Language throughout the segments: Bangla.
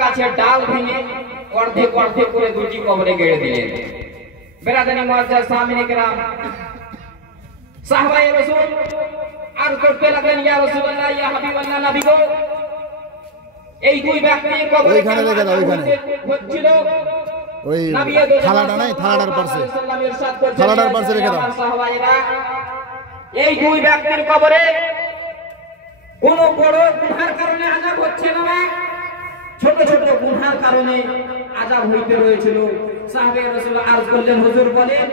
গাছের ডাল ভেঙে অর্ধেক অর্ধেক করে দুটি কবরে গেড়ে দিলেন। বেরাদানি মুআজ্জাজ সামিনে কেরাম, সাহাবায়ে রাসূল আর করতে লাগলেন, ইয়া রাসূলুল্লাহ, ইয়া হাবিবাল্লাহ, নবী গো, এই দুই ব্যক্তির কবরে ওইখানে রেখে দাও, ওইখানে হচ্ছিল ওই থালাটা নাই, থালাটার পাশে রেখে দাও। এই দুই ব্যক্তির কবরে কোন বড় গুনার কারণে আযাব হচ্ছে না, ছোট ছোট গুনার কারণে আযাব হইতে রয়েছিল। সাহাবে রাসূল আরজ করলেন, হুজুর বলেন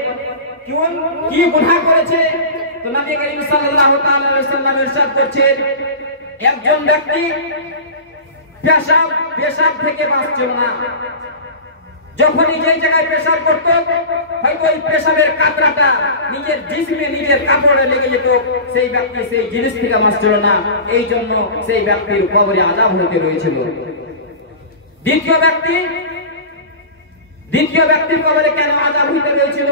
কি গুনাহ করেছে? তো নবী করিম সাল্লাল্লাহু তাআলা আলাইহি সাল্লাম ইরশাদ করছেন, একজন ব্যক্তি পেশাব থেকে বাঁচছিল না। যখনই যেই জায়গায় পেশাব করত, হয়তো ওই পেশাবের কাতরাটা নিজের জিসমে, নিজের কাপড়ে লেগে যেত, সেই ব্যক্তি সেই জিনিস থেকে বাঁচছিল না। এই জন্য সেই ব্যক্তির কবরে আযাব হতে রয়েছিল। দ্বিতীয় ব্যক্তির কবরে কেন আযাব হতে রয়েছিল?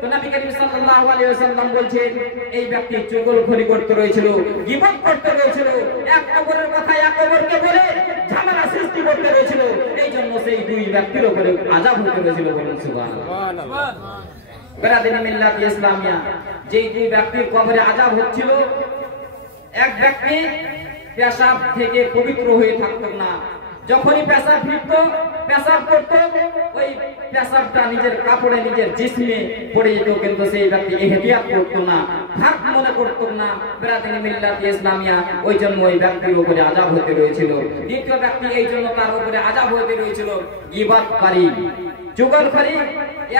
তো নবী করিম সাল্লাল্লাহু আলাইহি ওয়াসাল্লাম বলছেন, এই ব্যক্তি চুগলখড়ি করতে রয়েছিল, গীবত করতে রয়েছিল, এক কবরের কথা এক কবরকে বলে ঝামেলা সৃষ্টি করতে রয়েছিল। এই জন্য সেই দুই ব্যক্তির উপরে আযাব হতে রয়েছিল। বলুন সুবহানাল্লাহ। বেরাদানি মিল্লাত ইসলামিয়া, যেই দুই ব্যক্তির কবরে আযাব হচ্ছিল, এক ব্যক্তি পেশাব থেকে পবিত্র হয়ে থাকতো না। যখনই পেশাব ফিরত, পেশাব করত, ওই পেশাবটা নিজের কাপড়ে, নিজের জিসমে পড়ে যেত, কিন্তু সেই ব্যক্তি ইহতিয়াত করতো না, ভাগ মনে করতো না। বেরাদানি মিল্লাত ইসলামিয়া, ওই জন্য ওই ব্যক্তির উপরে আযাব হতে রয়েছিল। দ্বিতীয় ব্যক্তি, এই জন্য তার উপরে আযাব হতে রয়েছিল, গীবতকারী, চুগলখড়ি,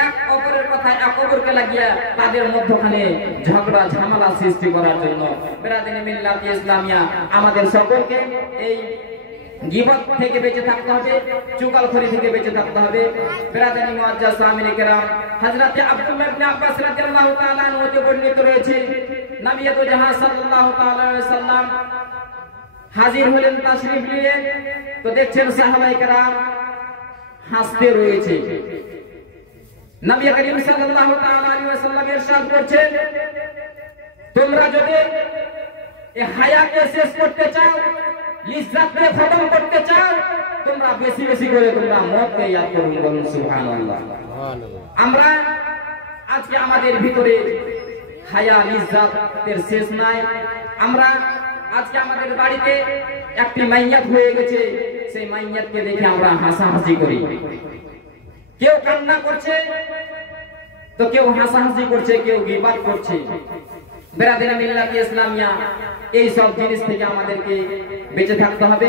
এক অপরের কথা এক অপরকে লাগিয়া তাদের মধ্যখানে ঝগড়া ঝামেলা সৃষ্টি করার জন্য। বেরাদানি মিল্লাত ইসলামিয়া, আমাদের সকলকে এই গীবত থেকে বেঁচে থাকতে হবে, চুগলখড়ি থেকে বেঁচে থাকতে হবে। বেরাদানি মুআজ্জাজ সামিনে কেরাম, হযরত আব্দুল্লাহ ইবনে আব্বাস রাদিয়াল্লাহু তাআলা আনহু হতে বর্ণিত রয়েছে, নবী তো জাহান সাল্লাল্লাহু তাআলা আলাইহি সাল্লাম হাজির হলেন, তাশরীফ নিলেন, তো দেখছেন সাহাবায়ে কেরাম হাসতে রয়েছে। নবী করিম সাল্লাল্লাহু তাআলা আলাইহি ওয়াসাল্লাম ইরশাদ করছেন, তোমরা যদি এই হায়াকে শেষ করতে চাও, ইজ্জতকে খতম করতে চাও, তোমরা বেশি বেশি করে তোমরা মওতকে ইয়াদ করুন। বলুন সুবহানাল্লাহ। আমরা আজকে আমাদের ভিতরে হায়া, ইজ্জতের শেষ নাই। আমরা আজকে আমাদের বাড়িতে একটি মাইয়াত হয়ে গেছে, সেই মাইয়াতকে দেখে আমরা হাসাহাসি করি। কেউ কান্না করছে, তো কেউ হাসাহাসি করছে, কেউ গীবত করছে। বেরাদানি মিল্লাত ইসলামিয়া, এই সব জিনিস থেকে আমাদেরকে বেঁচে থাকতে হবে।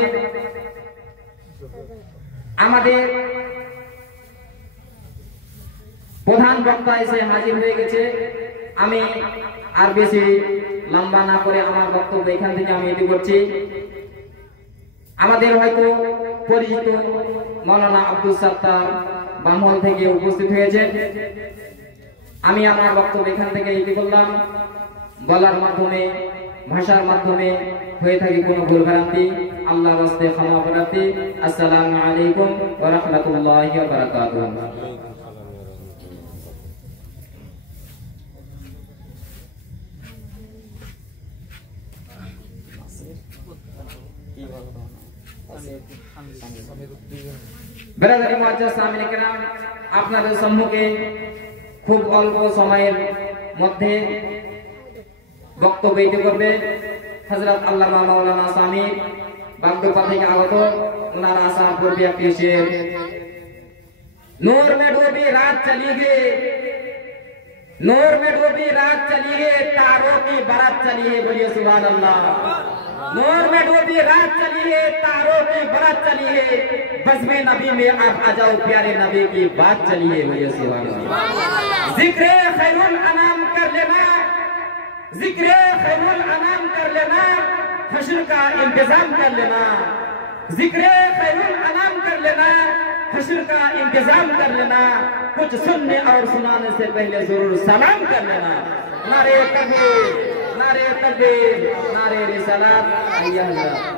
আমাদের প্রধান বক্তা এসে হাজির হয়ে গেছে। আমি আর বেশি লম্বা না করে আমার বক্তব্য এখান থেকে আমি এটি করছি। আমাদের হয়তো পরিচিত মাওলানা আব্দুল সাত্তার বামহল থেকে উপস্থিত হয়েছে। আমি আমার বক্তব্য এখান থেকে এটি করলাম। বলার মাধ্যমে, ভাষার মাধ্যমে হয়ে থাকে কোনো ভুল ভ্রান্তি, আল্লাহর রাস্তে ক্ষমা প্রার্থী। আসসালামু আলাইকুম ওয়া রাহমাতুল্লাহি ওয়া বারাকাতুহু। বেরাদারি মুআজ্জাজ সামিনে কেরাম, আপনাদের সম্মুখে খুব অল্প সময়ের মধ্যে বক্তব্য দিতে করবে হযরত আল্লামা মাওলানা সামির বাগদোপা থেকে আগত। ওনারা আসার পূর্বে একটি শের, নূর में डूबी रात चली गई, नूर में डूबी रात चली है, तारों की बारात चली है। बोलिए सुभान अल्लाह। नूर में डूबी रात चली है, तारों की बारात चली है, बज़्म नबी में आप आ जाओ, प्यारे नबी की बात चली है। बोलिए सुभान अल्लाह। जिक्र खैरुल अनाम कर लेना, जिक्र खैरुल अनाम कर लेना, हश्र का इंतजाम कर लेना, जिक्र खैरुल अनाम कर लेना, हश्र का इंतजाम कर लेना, कुछ सुनने और सुनाने से पहले जरूर सलाम कर लेना। नारे तकबीर, नारे तकबीर, नारे रिसालत। अय्या अल्लाह।